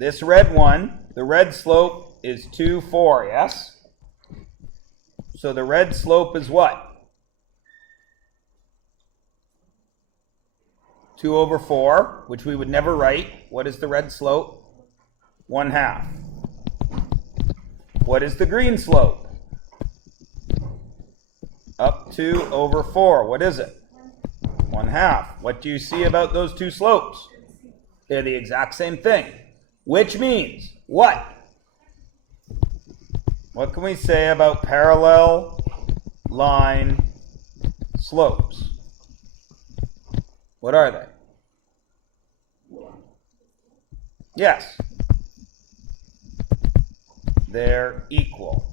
this red one, the red slope is 2, 4, yes? So the red slope is what? 2 over 4, which we would never write. What is the red slope? 1/2. What is the green slope? Up 2 over 4. What is it? 1/2. What do you see about those two slopes? They're the exact same thing. Which means what? What can we say about parallel line slopes? What are they? Yes. They're equal.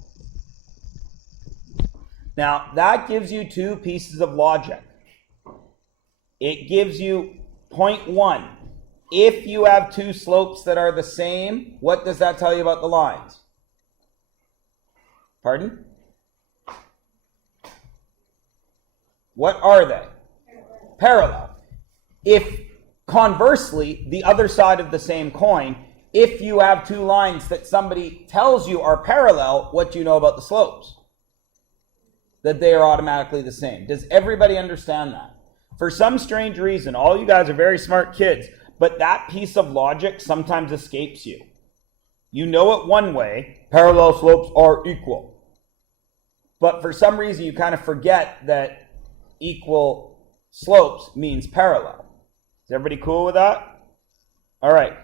Now, that gives you two pieces of logic. It gives you point 1. If you have two slopes that are the same, what does that tell you about the lines? Pardon? What are they? Parallel. If, conversely, the other side of the same coin, if you have two lines that somebody tells you are parallel, what do you know about the slopes? That they are automatically the same. Does everybody understand that? For some strange reason, all you guys are very smart kids, but that piece of logic sometimes escapes you. You know it one way, parallel slopes are equal. But for some reason, you kind of forget that equal slopes means parallel. Is everybody cool with that? All right.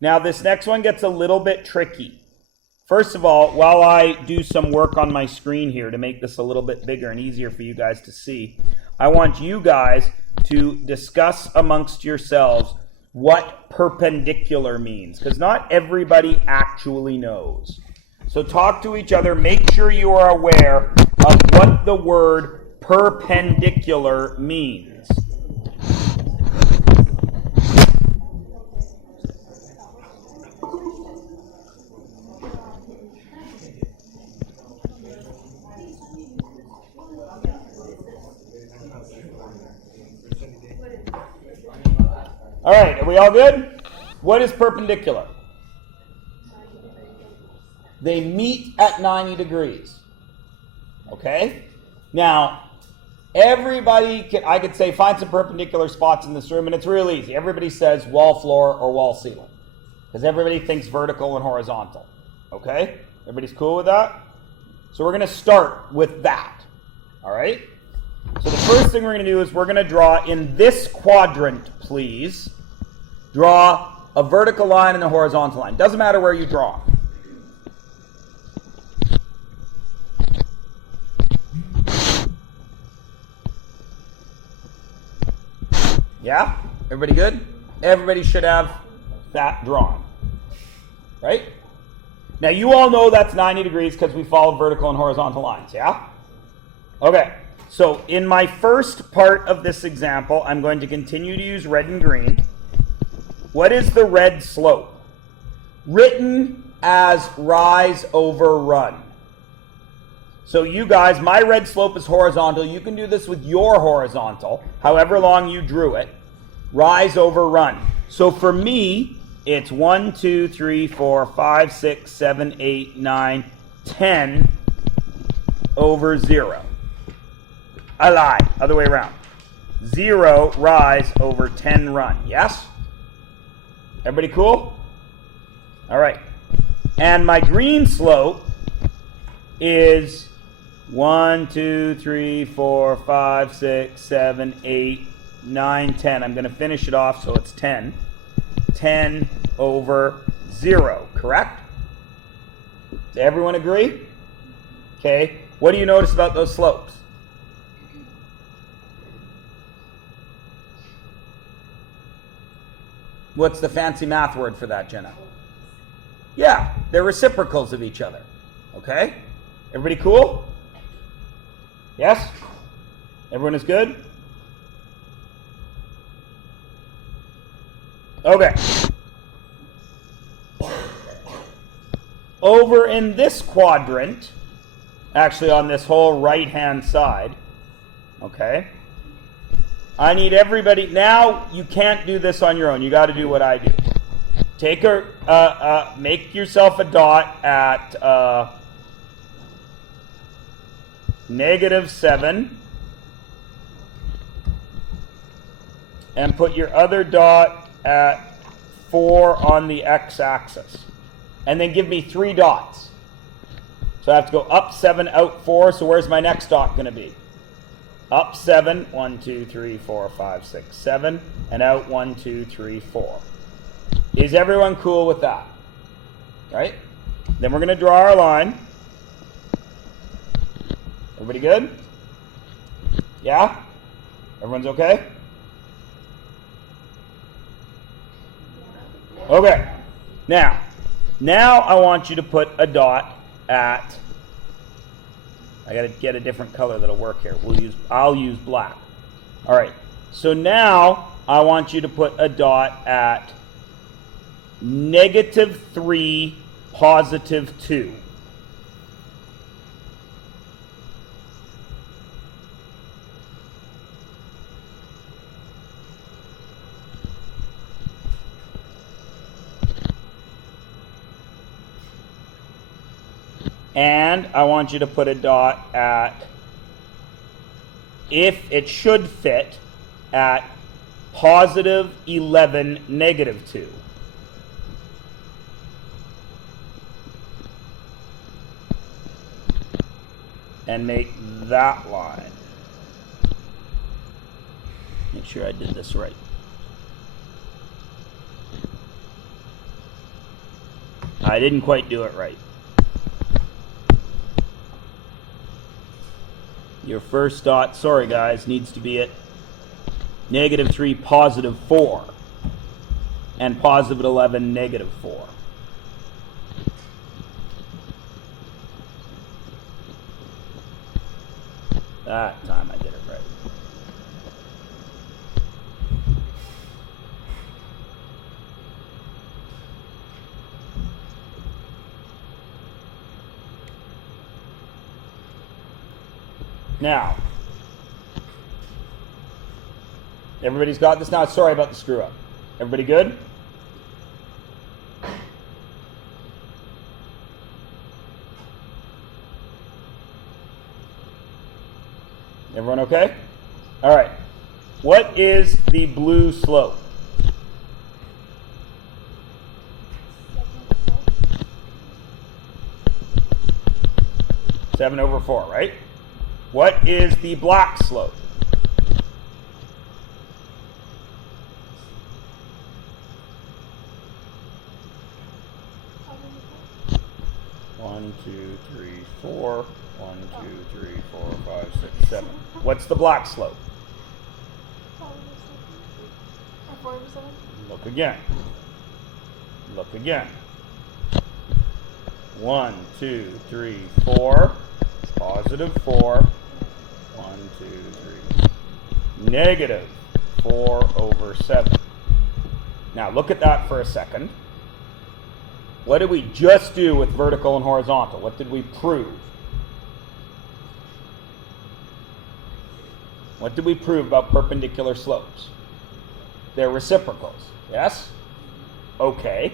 Now, this next one gets a little bit tricky. First of all, while I do some work on my screen here to make this a little bit bigger and easier for you guys to see, I want you guys to discuss amongst yourselves what perpendicular means, because not everybody actually knows. So talk to each other. Make sure you are aware of what the word perpendicular means. All right, are we all good? What is perpendicular? They meet at 90 degrees. Okay? Now, I could say find some perpendicular spots in this room, and it's real easy. Everybody says wall, floor, or wall ceiling, because everybody thinks vertical and horizontal. Okay? Everybody's cool with that? So we're going to start with that. All right? So the first thing we're going to do is we're going to draw in this quadrant, please. Draw a vertical line and a horizontal line. Doesn't matter where you draw. Yeah? Everybody good? Everybody should have that drawn. Right? Now you all know that's 90 degrees because we follow vertical and horizontal lines, yeah? Okay. So in my first part of this example, I'm going to continue to use red and green. What is the red slope? Written as rise over run. So you guys, my red slope is horizontal. You can do this with your horizontal, however long you drew it. Rise over run. So for me, it's 1, 2, 3, 4, 5, 6, 7, 8, 9, 10 over 0. I lied. Other way around. 0 rise over 10 run. Yes? Everybody cool? All right. And my green slope is 1, 2, 3, 4, 5, 6, 7, 8, 9, 10. I'm going to finish it off so it's 10. 10 over 0, correct? Does everyone agree? Okay. What do you notice about those slopes? What's the fancy math word for that, Jenna? Yeah, they're reciprocals of each other. Okay? Everybody cool? Yes? Everyone is good? Okay. Over in this quadrant, actually on this whole right-hand side, okay, I need everybody, now you can't do this on your own. You got to do what I do. take make yourself a dot at -7, and put your other dot at 4 on the x-axis. And then give me 3 dots. So I have to go up 7, out 4. So where's my next dot going to be? Up 7, 1, 2, 3, 4, 5, 6, 7, and out 1, 2, 3, 4. Is everyone cool with that? Right? Then we're going to draw our line. Everybody good? Yeah? Everyone's okay? Okay. Now I want you to put a dot at, I got to get a different color that'll work here. I'll use black. All right. So now I want you to put a dot at -3, +2. And I want you to put a dot at, if it should fit, at +11, -2. And make that line. Make sure I did this right. I didn't quite do it right. Your first dot, sorry guys, needs to be at -3, +4, and +11, -4. That time I did it right. Now, everybody's got this now? Sorry about the screw up. Everybody good? Everyone okay? All right. What is the blue slope? Seven over 4, right? What is the black slope? One, 2, 3, 4. 1, 2, 3, 4, 5, 6, 7. What's the black slope? Look again. Look again. 1, 2, 3, 4. +4. 1, 2, 3. -4 over 7. Now look at that for a second. What did we just do with vertical and horizontal? What did we prove? What did we prove about perpendicular slopes? They're reciprocals, yes? Okay,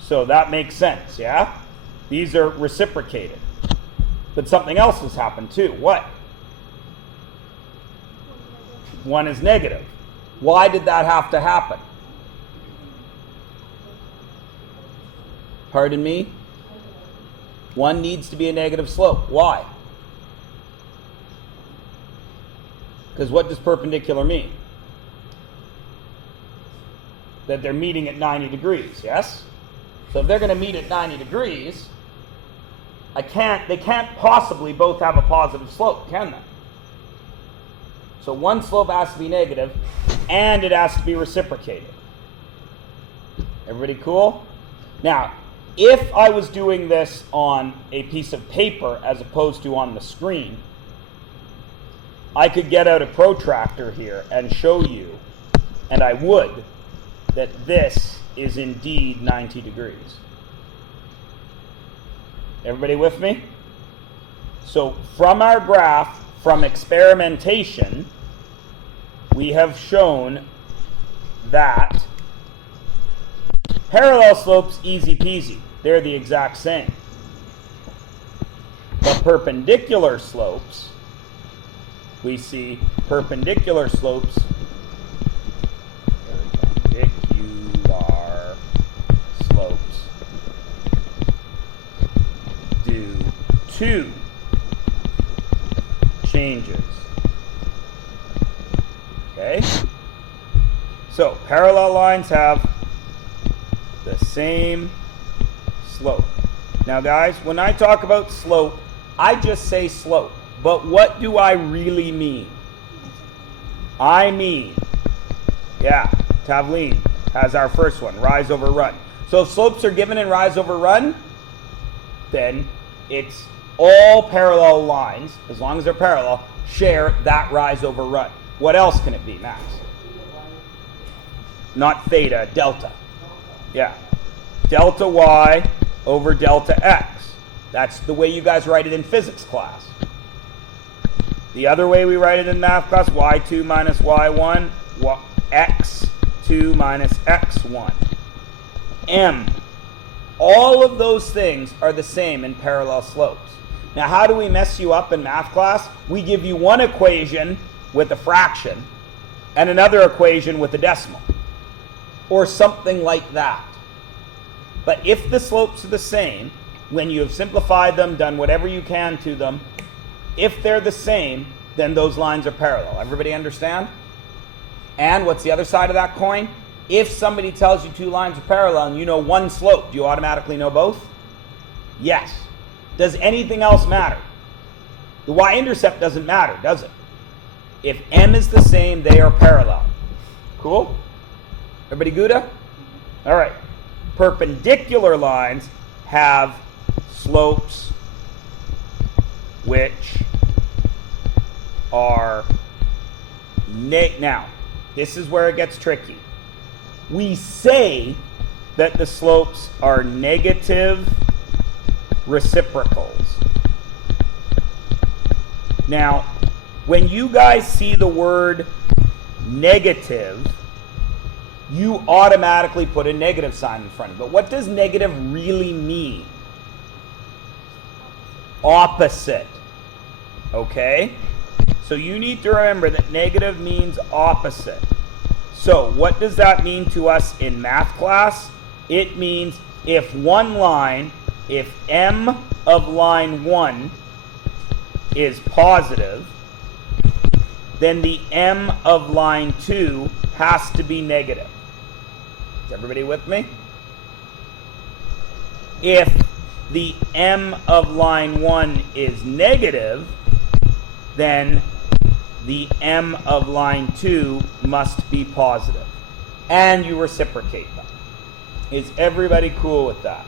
so that makes sense, yeah? These are reciprocated. But something else has happened too. What? One is negative. Why did that have to happen? Pardon me? One needs to be a negative slope. Why? Because what does perpendicular mean? That they're meeting at 90 degrees, yes? So if they're going to meet at 90 degrees, they can't possibly both have a positive slope, can they? So one slope has to be negative, and it has to be reciprocated. Everybody cool? Now, if I was doing this on a piece of paper as opposed to on the screen, I could get out a protractor here and show you, and I would, that this is indeed 90 degrees. Everybody with me? So from our graph, from experimentation, we have shown that Parallel slopes, easy peasy. They're the exact same. The perpendicular slopes, we see perpendicular slopes, do two changes. Okay? So, parallel lines have the same slope. Now, guys, when I talk about slope, I just say slope. But what do I really mean? I mean, yeah, Tavleen has our first one, rise over run. So if slopes are given in rise over run, then it's all parallel lines, as long as they're parallel, share that rise over run. What else can it be, Max? Not theta, delta. Yeah. Delta y over delta x. That's the way you guys write it in physics class. The other way we write it in math class, y2 minus y1, x2 minus x1. M. All of those things are the same in parallel slopes. Now, how do we mess you up in math class? We give you one equation with a fraction and another equation with a decimal, or something like that. But if the slopes are the same, when you have simplified them, done whatever you can to them, if they're the same, then those lines are parallel. Everybody understand? And what's the other side of that coin? If somebody tells you two lines are parallel and you know one slope, do you automatically know both? Yes. Does anything else matter? The y-intercept doesn't matter, does it? If m is the same, they are parallel. Cool? Everybody Gouda? All right. Perpendicular lines have slopes which are now, this is where it gets tricky. We say that the slopes are negative reciprocals. Now, when you guys see the word negative, you automatically put a negative sign in front of it. But what does negative really mean? Opposite. Okay? So you need to remember that negative means opposite. So what does that mean to us in math class? It means if one line, if m of line 1 is positive, then the m of line 2 has to be negative. Is everybody with me? If the m of line 1 is negative, then the m of line 2 must be positive. And you reciprocate them. Is everybody cool with that?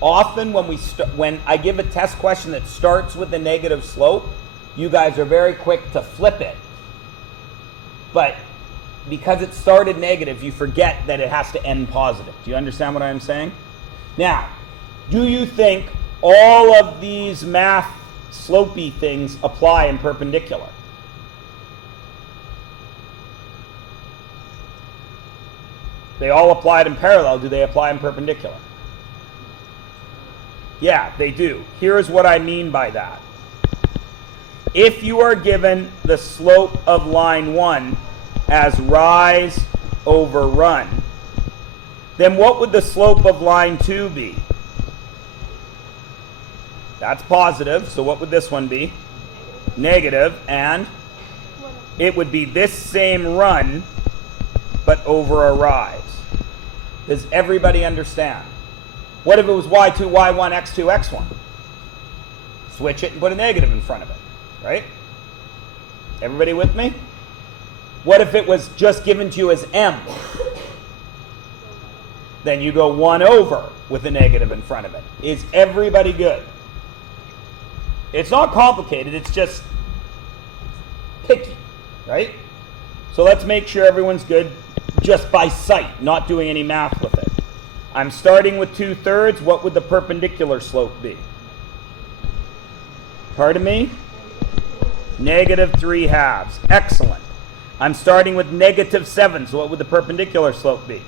Often when I give a test question that starts with a negative slope, you guys are very quick to flip it. But because it started negative, you forget that it has to end positive. Do you understand what I'm saying? Now, do you think all of these math slopey things apply in perpendicular? They all applied in parallel. Do they apply in perpendicular? Yeah, they do. Here's what I mean by that. If you are given the slope of line 1 as rise over run, then what would the slope of line 2 be? That's positive, so what would this one be? Negative, and it would be this same run, but over a rise. Does everybody understand? What if it was y2, y1, x2, x1? Switch it and put a negative in front of it, right? Everybody with me? What if it was just given to you as m? Then you go 1 over with a negative in front of it. Is everybody good? It's not complicated, it's just picky, right? So let's make sure everyone's good just by sight, not doing any math with it. I'm starting with 2/3. What would the perpendicular slope be? Pardon me? Negative 3/2. Excellent. I'm starting with -7, so what would the perpendicular slope be?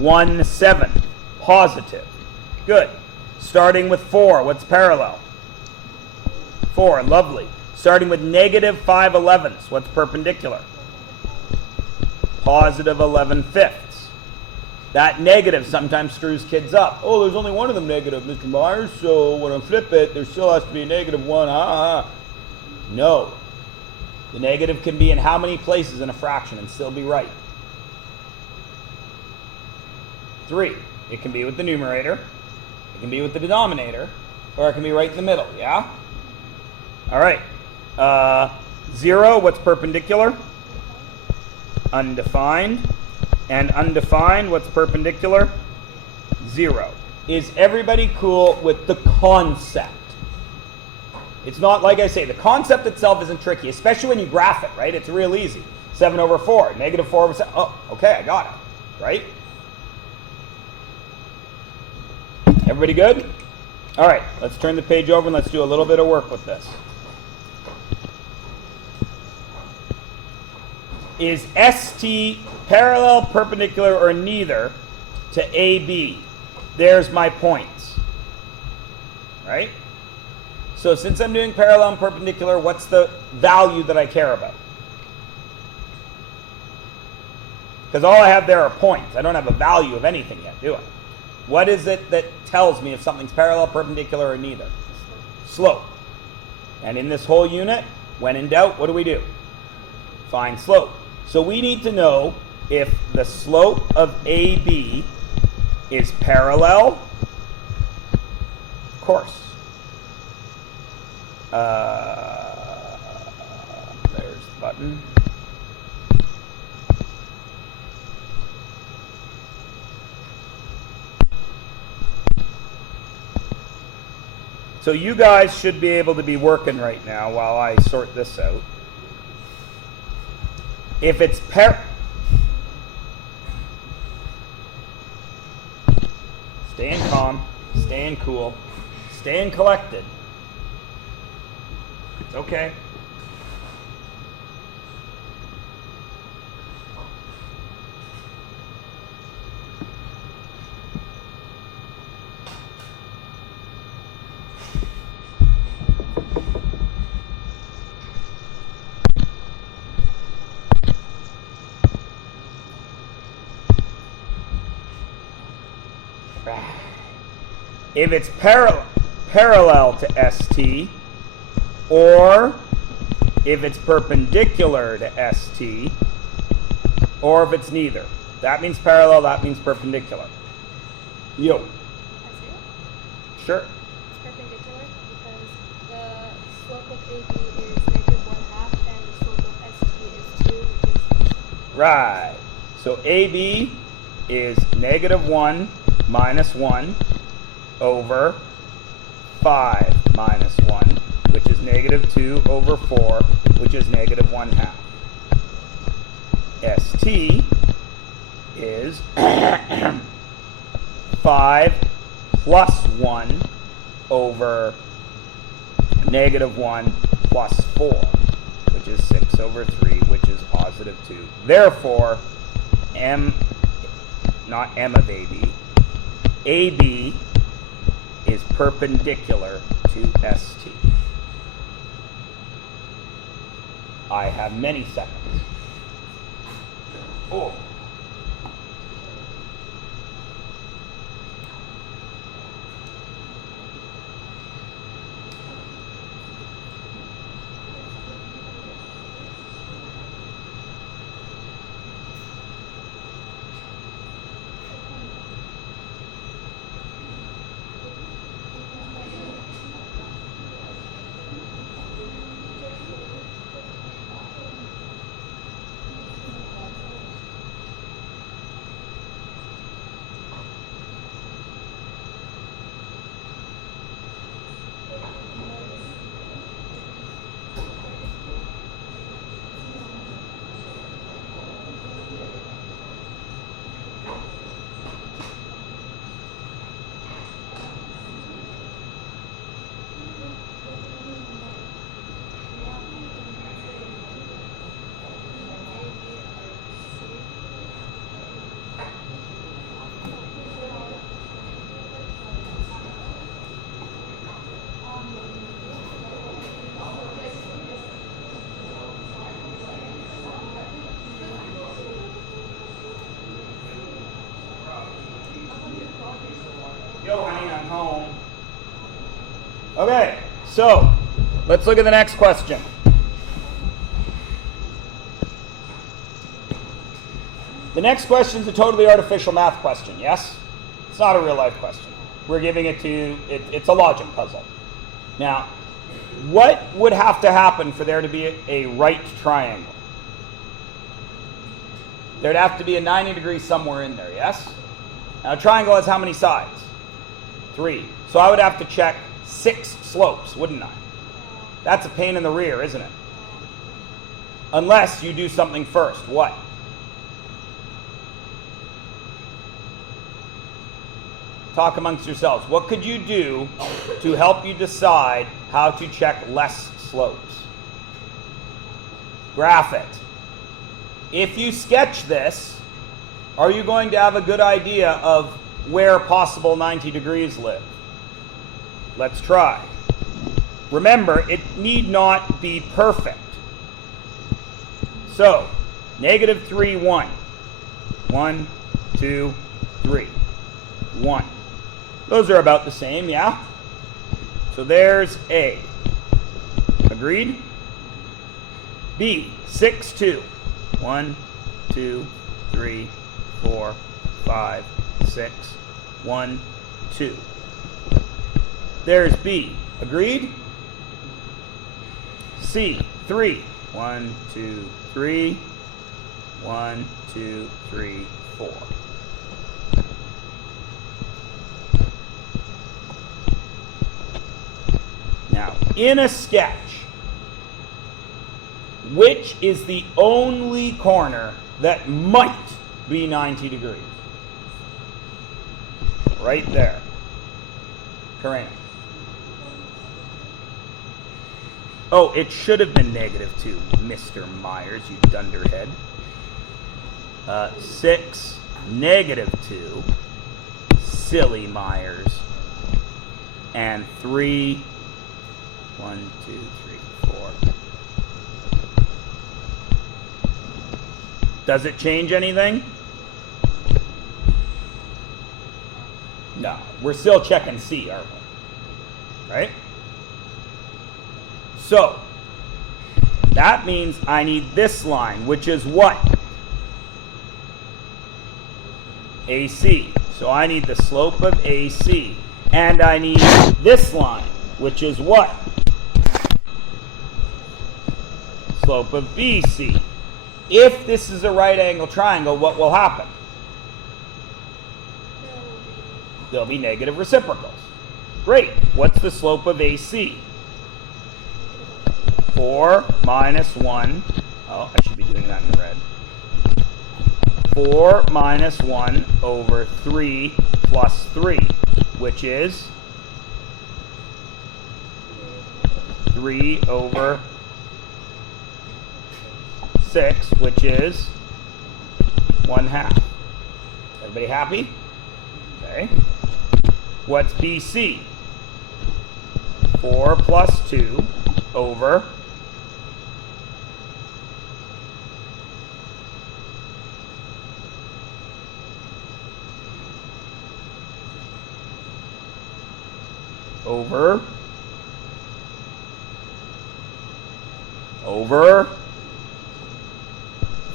1/7. Positive. Good. Starting with 4, what's parallel? 4, lovely. Starting with negative 5/11ths, what's perpendicular? Positive 11/5. That negative sometimes screws kids up. Oh, there's only one of them negative, Mr. Myers, so when I flip it, there still has to be a -1. No. The negative can be in how many places in a fraction and still be right? 3. It can be with the numerator, it can be with the denominator, or it can be right in the middle, yeah? All right. 0, what's perpendicular? Undefined. And undefined, what's perpendicular? 0. Is everybody cool with the concept? It's not, like I say, the concept itself isn't tricky, especially when you graph it, right? It's real easy. 7/4, -4/7. Oh, okay, I got it, right? Everybody good? All right, let's turn the page over and let's do a little bit of work with this. Is ST parallel, perpendicular, or neither to AB? There's my points. Right? So since I'm doing parallel and perpendicular, what's the value that I care about? Because all I have there are points. I don't have a value of anything yet, do I? What is it that tells me if something's parallel, perpendicular, or neither? Slope. And in this whole unit, when in doubt, what do? Find slope. So we need to know if the slope of AB is parallel. Of course. There's the button. So you guys should be able to be working right now while I sort this out. If it's staying calm, staying cool, staying collected. It's okay. If it's parallel to ST, or if it's perpendicular to ST, or if it's neither. That means parallel, that means perpendicular. Yo. Sure. It's perpendicular because the slope of AB is -1/2 and the slope of ST is 2, which is... Right. So AB is -1 minus 1 over 5 minus 1, which is -2 over 4, which is -1/2. ST is 5 plus 1 over -1 plus 4, which is 6 over 3, which is +2. Therefore, not M of AB is perpendicular to ST. I have many seconds. Oh. Okay, so let's look at the next question. The next question is a totally artificial math question, yes? It's not a real life question. We're giving it to you, it's a logic puzzle. Now, what would have to happen for there to be a right triangle? There'd have to be a 90 degrees somewhere in there, yes? Now, a triangle has how many sides? 3. So I would have to check 6 slopes, wouldn't I? That's a pain in the rear, isn't it? Unless you do something first. What? Talk amongst yourselves. What could you do to help you decide how to check less slopes? Graph it. If you sketch this, are you going to have a good idea of where possible 90 degrees live? Let's try. Remember, it need not be perfect. So, -3, 1. 1, 2, 3. 1. Those are about the same, yeah? So there's A. Agreed? B, 6, 2. 1, 2, 3, 4, 5, 6. 1, 2. There's B. Agreed? C, 3. 1, 2, 3. 1, 2, 3, 4. Now, in a sketch, which is the only corner that might be 90 degrees? Right there. Karina. Oh, it should have been -2, Mr. Myers, you dunderhead. 6, -2, silly Myers. And 3, 1, 2, 3, 4. Does it change anything? No. We're still checking C, aren't we? Right? So, that means I need this line, which is what? AC. So I need the slope of AC. And I need this line, which is what? Slope of BC. If this is a right angle triangle, what will happen? There'll be negative reciprocals. Great. What's the slope of AC? 4 minus 1. Oh, I should be doing that in red. 4 minus 1 over 3 plus 3, which is 3 over 6, which is 1/2. Everybody happy? Okay. What's BC? 4 plus 2 over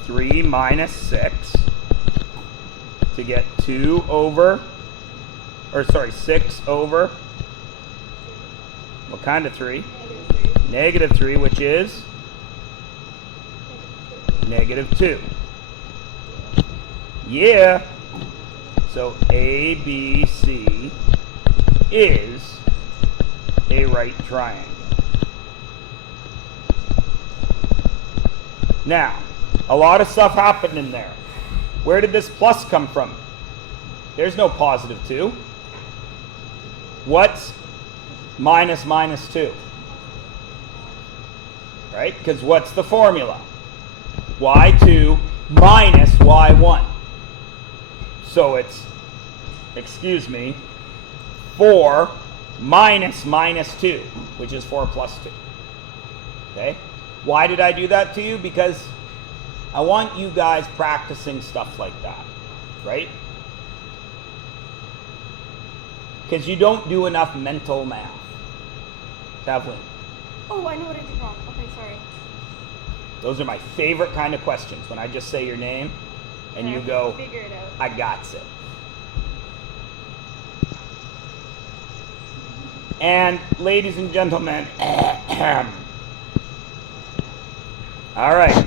3 minus 6 to get 2 over, or sorry, 6 over, what kind of 3? -3, which is -2. Yeah. So ABC is a right triangle. Now, a lot of stuff happened in there. Where did this plus come from? There's no +2. What's minus -2? Right? Because what's the formula? y2 minus y1. So it's, excuse me, 4 minus -2, which is 4 plus 2. Okay? Why did I do that to you? Because I want you guys practicing stuff like that, right? Because you don't do enough mental math. Kathleen. Oh, I know what I did wrong. Okay, sorry. Those are my favorite kind of questions, when I just say your name and you go, Figure it out. I got's it. And ladies and gentlemen, all right,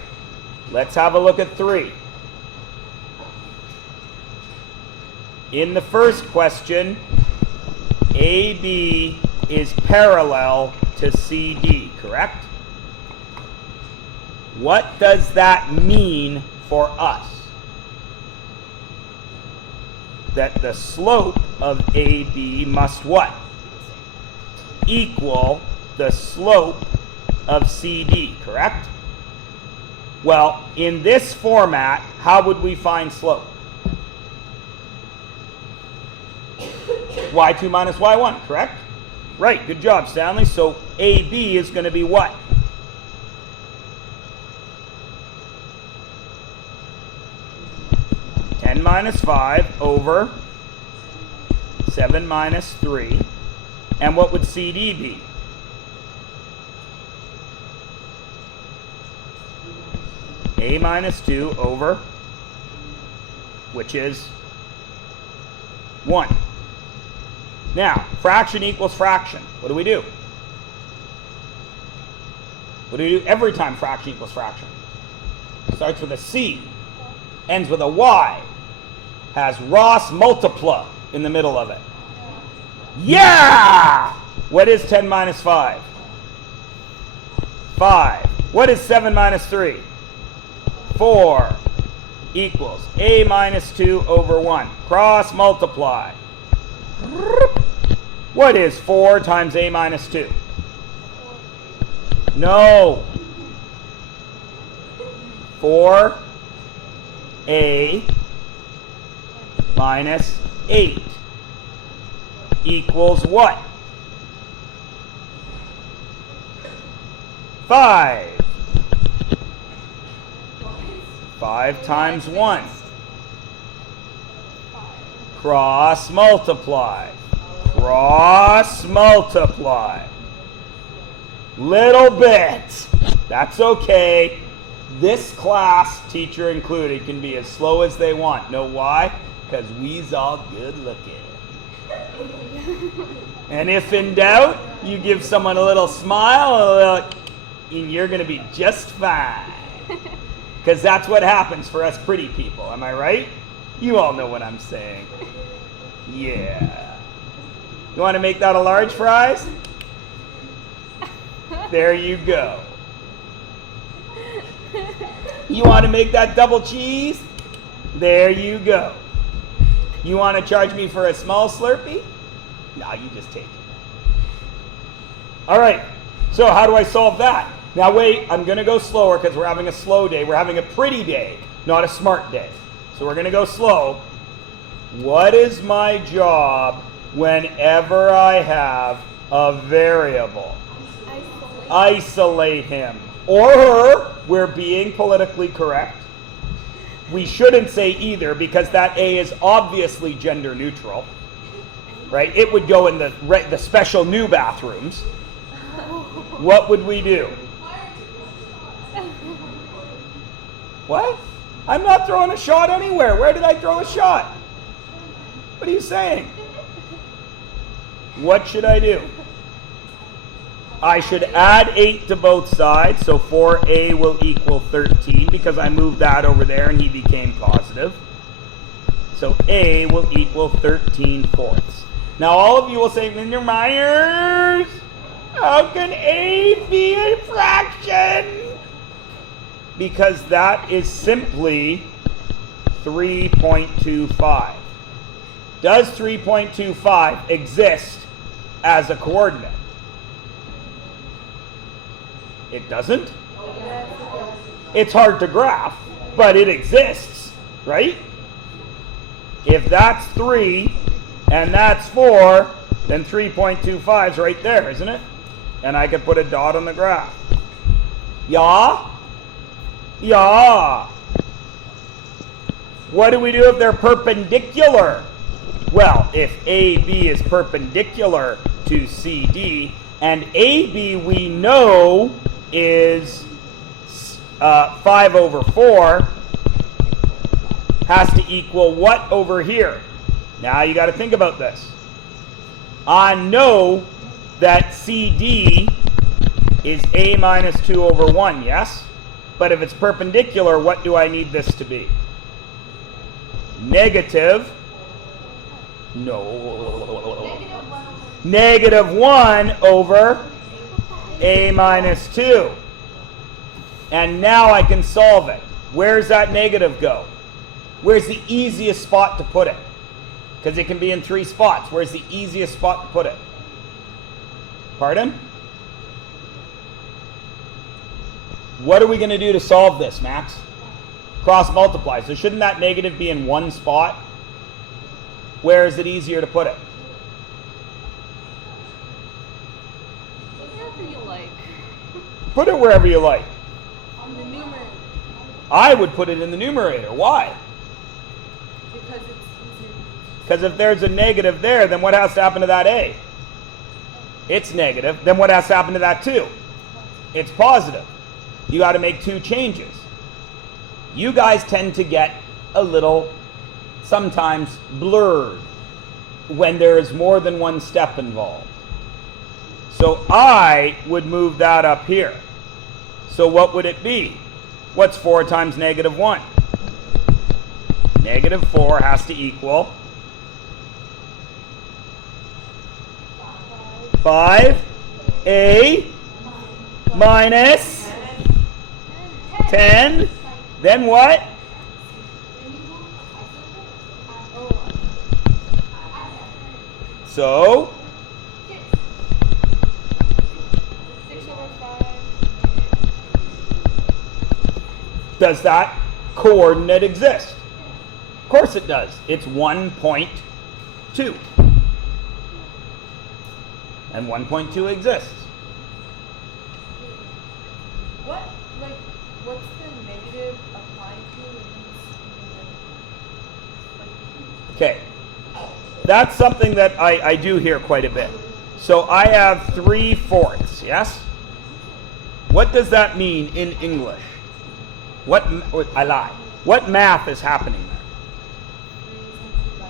let's have a look at 3. In the first question, AB is parallel to CD, correct? What does that mean for us? That the slope of AB must what? Equal the slope of CD, correct? Well, in this format, how would we find slope? y2 minus y1, correct? Right, good job, Stanley. So AB is going to be what? Minus 5 over 7 minus 3. And what would CD be? A minus 2 over, which is 1. Now, fraction equals fraction. What do we do? What do we do every time fraction equals fraction? Starts with a C, ends with a Y, has Ross multipla in the middle of it. Yeah! What is 10 minus 5? 5. What is 7 minus 3? 4 equals A minus 2 over 1. Cross multiply. What is 4 times A minus 2? No. 4A minus 8 equals what? 5. 5 times 1. Cross multiply. Cross multiply. Little bit. That's okay. This class, teacher included, can be as slow as they want. Know why? Because we's all good looking. And if in doubt, you give someone a little smile, and you're going to be just fine. Because that's what happens for us pretty people. Am I right? You all know what I'm saying. Yeah. You want to make that a large fries? There you go. You want to make that double cheese? There you go. You want to charge me for a small Slurpee? No, you just take it. All right, so how do I solve that? Now wait, I'm going to go slower because we're having a slow day. We're having a pretty day, not a smart day. So we're going to go slow. What is my job whenever I have a variable? Isolate him. Or her. We're being politically correct. We shouldn't say either because that A is obviously gender neutral. Right? It would go in the special new bathrooms. What would we do? What? I'm not throwing a shot anywhere. Where did I throw a shot? What are you saying? What should I do? I should add 8 to both sides, so 4A will equal 13 because I moved that over there and he became positive. So A will equal 13 fourths. Now all of you will say, Mr. Myers, how can A be a fraction? Because that is simply 3.25. Does 3.25 exist as a coordinate? It doesn't? It's hard to graph, but it exists, right? If that's 3 and that's 4, then 3.25 is right there, isn't it? And I could put a dot on the graph. Yeah? Yeah. What do we do if they're perpendicular? Well, if AB is perpendicular to CD, And AB we know is 5 over 4 has to equal what over here? Now you got to think about this. I know that CD is A minus 2 over 1, yes? But if it's perpendicular, what do I need this to be? Negative. No. Negative 1 over A minus 2. And now I can solve it. Where's that negative go? Where's the easiest spot to put it? Because it can be in 3 spots. Where's the easiest spot to put it? Pardon? What are we going to do to solve this, Max? Cross multiply. So shouldn't that negative be in 1 spot? Where is it easier to put it? Wherever you like. Put it wherever you like. On the numerator. I would put it in the numerator. Why? Because it's easier. Because if there's a negative there, then what has to happen to that A? It's negative. Then what has to happen to that 2? It's positive. You got to make 2 changes. You guys tend to get a little, sometimes blurred, when there is more than one step involved. So I would move that up here. So what would it be? What's 4 times negative 1? Negative 4 has to equal 5A minus 10. Then what? So 6 over 5. does that coordinate exist? Of course it does. It's 1.2. And 1.2 exists. What's the negative applied to? Okay. That's something that I do hear quite a bit. So I have 3/4, yes? What does that mean in English? I lie. What math is happening there?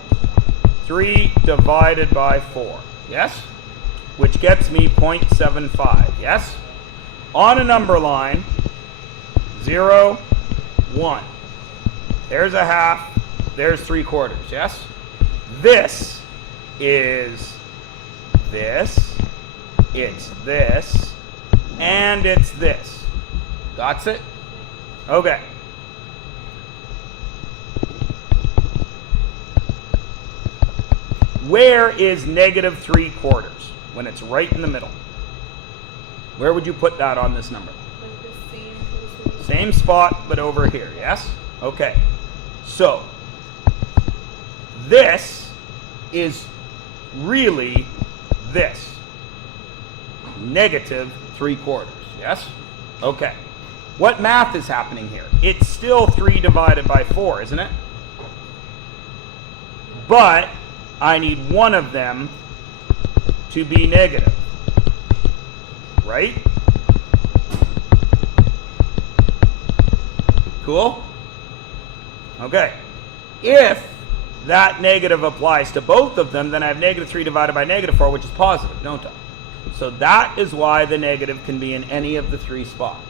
3 divided by 4, yes? Which gets me 0.75, yes? On a number line, 0, 1. There's a half, there's 3/4, yes? This is this, it's this, and it's this. That's it? Okay. Where is negative 3/4 when it's right in the middle? Where would you put that on this number? Like the same place. Same spot, but over here, yes? Okay. So, this is really this. Negative 3/4, yes? Okay. What math is happening here? It's still 3 divided by 4, isn't it? But I need one of them to be negative. Right? Cool? Okay. If that negative applies to both of them, then I have negative 3 divided by negative 4, which is positive, don't I? So that is why the negative can be in any of the 3 spots.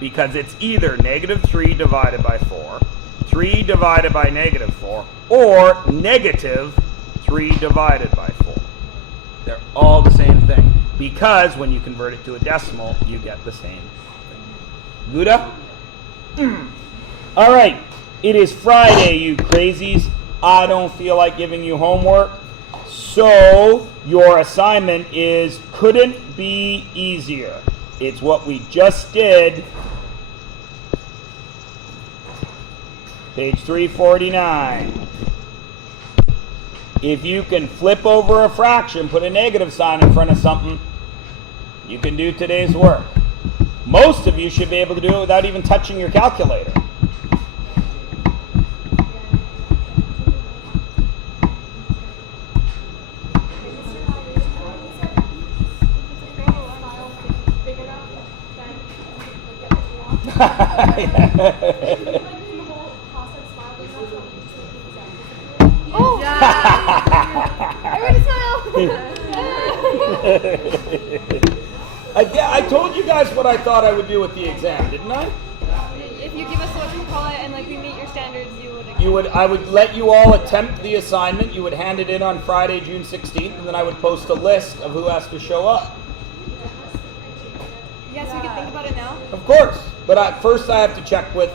Because it's either negative 3 divided by 4, 3 divided by negative 4, or negative 3 divided by 4. They're all the same thing. Because when you convert it to a decimal, you get the same thing. Buddha? All right. It is Friday, you crazies. I don't feel like giving you homework. So your assignment is couldn't be easier. It's what we just did. Page 349. If you can flip over a fraction, put a negative sign in front of something, you can do today's work. Most of you should be able to do it without even touching your calculator. Oh! Everybody smile! I told you guys what I thought I would do with the exam, didn't I? If you give us what you call it and like we meet your standards, you would. I would let you all attempt the assignment. You would hand it in on Friday, June 16th, and then I would post a list of who has to show up. Yes, we can think about it now. Of course, but first I have to check with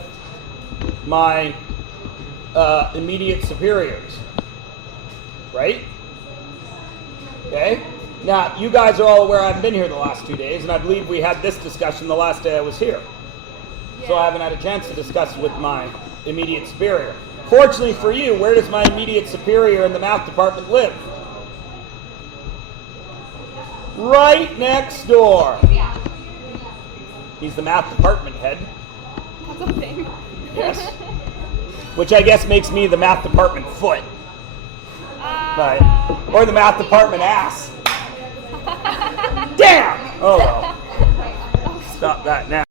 my immediate superiors, right? Okay. Now you guys are all aware I've been here the last 2 days, and I believe we had this discussion the last day I was here. So I haven't had a chance to discuss with my immediate superior. Fortunately for you, where does my immediate superior in the math department live? Right next door. He's the math department head. That's a thing. Yes. Which I guess makes me the math department foot. Right. Or the math department ass. Damn! Oh well. Stop that now.